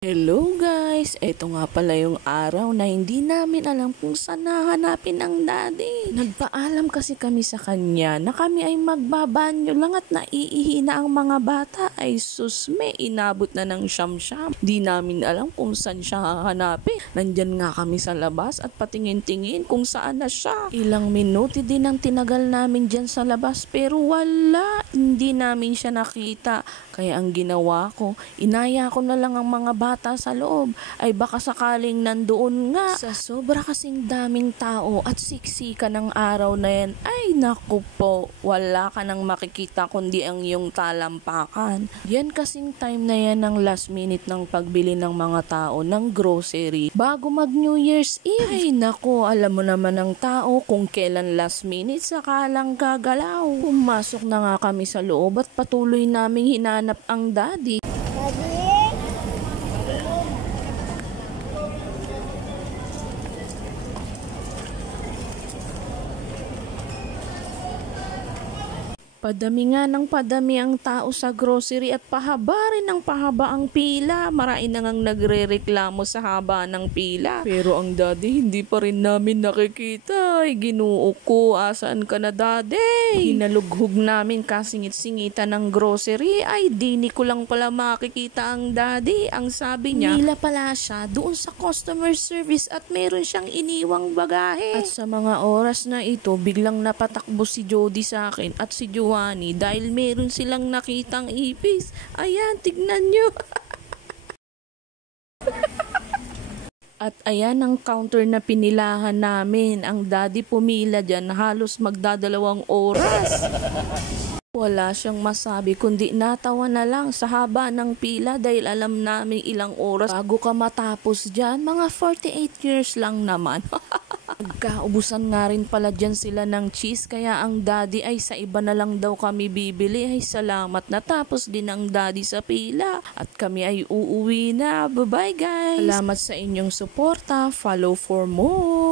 Hello guys! Ito nga pala yung araw na hindi namin alam kung saan hahanapin ang daddy. Nagpaalam kasi kami sa kanya na kami ay magbabanyo lang at naiihi na ang mga bata. Ay susme, inabot na ng siyam-siyam. Di namin alam kung saan siya hahanapin. Nandyan nga kami sa labas at patingin-tingin kung saan na siya. Ilang minuto din ang tinagal namin dyan sa labas pero wala. Hindi namin siya nakita. Kaya ang ginawa ko, inaya ko na lang ang mga bata sa loob ay baka sakaling nandoon nga. Sa sobra kasing daming tao at siksika ng araw na yan, ay naku po, wala ka nang makikita kundi ang iyong talampakan. Yan kasing time na yan ng last minute ng pagbili ng mga tao ng grocery bago mag New Year's Eve. Ay naku, alam mo naman ng tao kung kailan last minute saka lang gagalaw. Pumasok na nga kami sa loob at patuloy naming hinanap ang daddy. Padami nga ng padami ang tao sa grocery at pahaba rin ng pahaba ang pila. Marami na ngang nagre-reklamo sa haba ng pila. Pero ang daddy hindi pa rin namin nakikita. Ay Ginoo ko, asaan ka na daddy? Hinalughog namin kasingit-singitan ng grocery. Ay dini ko lang pala makikita ang daddy. Ang sabi niya, nila pala siya doon sa customer service at meron siyang iniwang bagahe. At sa mga oras na ito, biglang napatakbo si Jody sa akin at si Joanny dahil meron silang nakitang ipis. Ayan, tignan nyo. At ayan ang counter na pinilahan namin. Ang daddy pumila dyan halos magdadalawang oras. Wala siyang masabi kundi natawa na lang sa haba ng pila dahil alam namin ilang oras bago ka matapos dyan. Mga 48 years lang naman. Nagkaubusan nga rin pala dyan sila ng cheese kaya ang daddy ay sa iba na lang daw kami bibili. Ay salamat, natapos din ang daddy sa pila at kami ay uuwi na. Bye bye guys! Salamat sa inyong suporta. Follow for more!